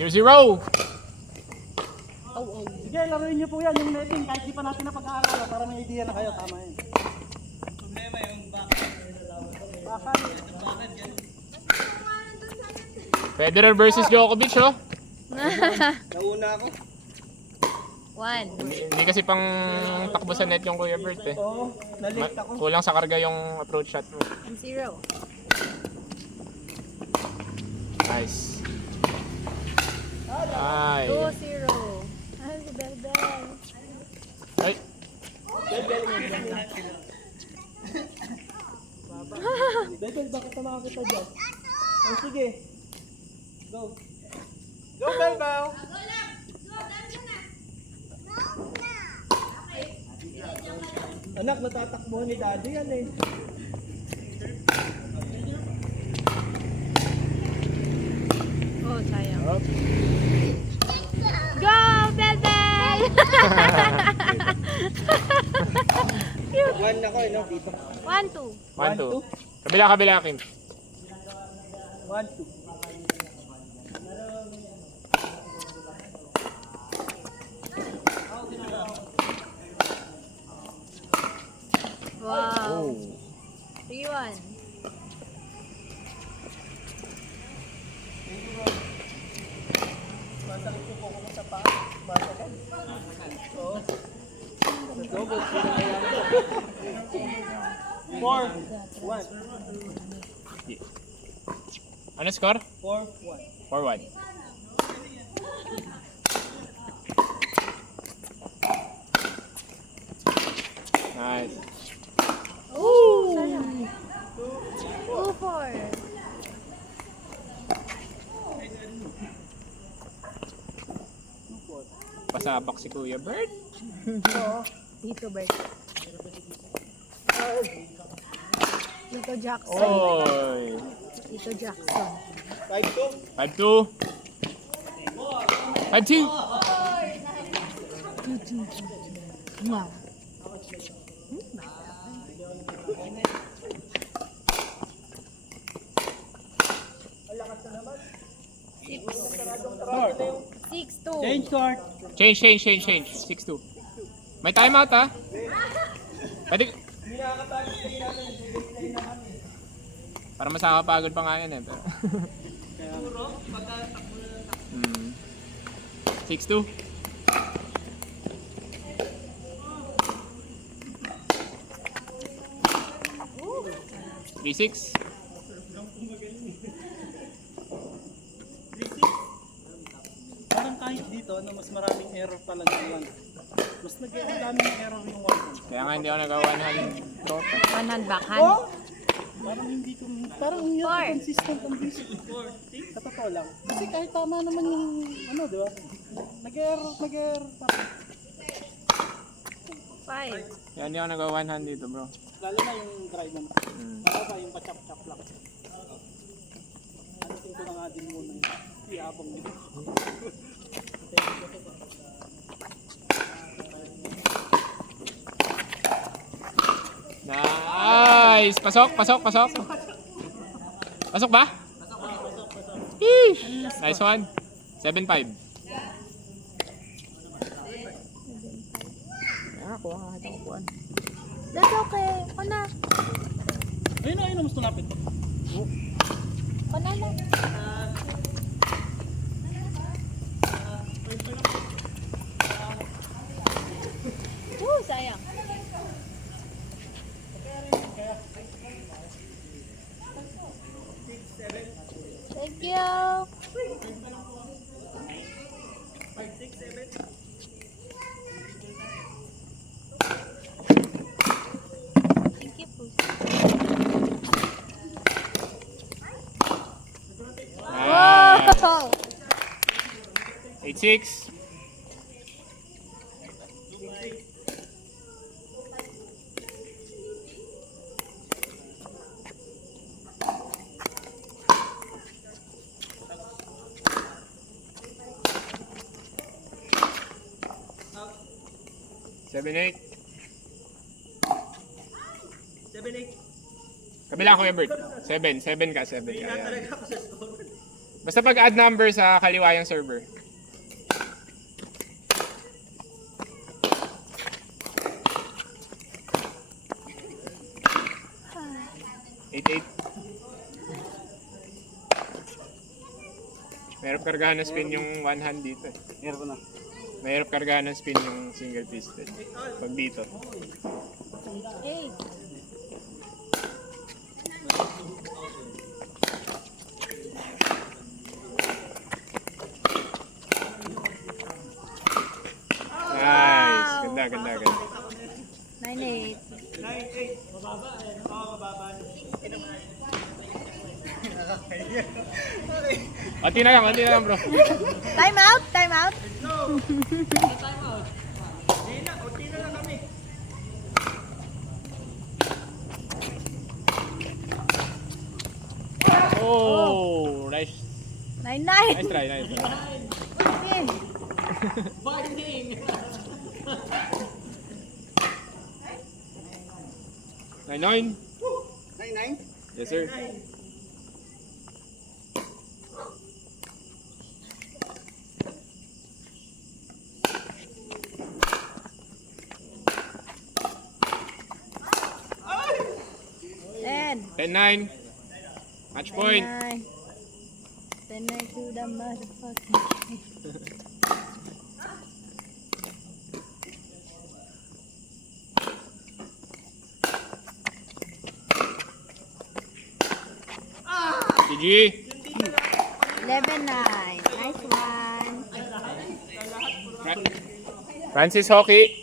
0-0. Oh. Sige, laruin niyo po yan, yung netting, kahit di pa natin napag-aaralan para may idea na kayo, tama yun. Problema yung Bakal. Federer versus Djokovic, oh. nauna ako. 1. Hindi kasi pang takbo sa net yung Kuya Bert eh. Oo, na-late ako. Kulang sa karga yung approach shot mo. 0. Nice. Ay. 2-0. Ay, si Belbel. Ay. Bebel, bakit naman kita dyan? Oh, sige. Go. Go, Belbel! Anak, natatakbo ni Daddy yan eh. Oh, sayang. Up. Go, Belbel! One ako eh, no? Dito. 1-2. 1-2. Kabila, Kim. 1-2. Wow. Oh. 3-1. Masakit yung kuko mo sa paa. Masakit. Oo. Double. 4-1. Ano score? 4-1. 4-1. Nice. Ooh! Sayang. 2-4. Pasabak si Kuya Bert. Dito, Bert. Dito, Jackson. Oy. Dito, Jackson. 5-2. 5-2. 5-2. Wow. Start. 6-2. Change start. Change. 6-2. May timeout ah. Pwede. Para masakapagod pa nga yan eh. Pero... Hmm. 6-2. Ooh. 3-6. Parang kahit dito, na mas maraming error talaga yung 1. Mas daming error yung 1. Kaya nga hindi ako nag-1-hand throw. 1-hand backhand. Oh! Parang hindi ko, parang hindi ako Four. consistent ang visit. Sa totoo lang. Kasi kahit tama naman yung, ano, di ba? Nag-error parang. 5. Kaya hindi ako nag-1-hand dito bro. Lalo na yung drive naman. Lalo ba yung pa-chop-chop lang. Alisin ko na nga din muna yun. Iyabang nito. Nice! Pasok. Pasok ba? Yeesh! Nice one. 7-5. That's okay. O na. Ayun, mas tulapit. O na lang. Sayang. Thank you. 5-6-7. Thank you po. Nice. Wow! 8-6. Seven, 8. 7-8. Kabila ko, Ebert. 7 ka. Kaya talaga ako sa score. Basta pag-add number sa kaliwa yung server. Eight. Mahirap kargahan ng spin yung one hand dito eh. Meron ko na. Mahirap kargahan ng spin yung single piston. Pag dito. 8. Nice. Ganda. 9, 8. Konti na lang bro. Time out, time out. Oh, nice. 9, 9. Nice try. Okay. Nine. 9-9? Yes sir. Ten. 10-9. Match point. 9. 10, 9 to the motherfucking. GG. 11, 9. Nice one. Francis Hockey.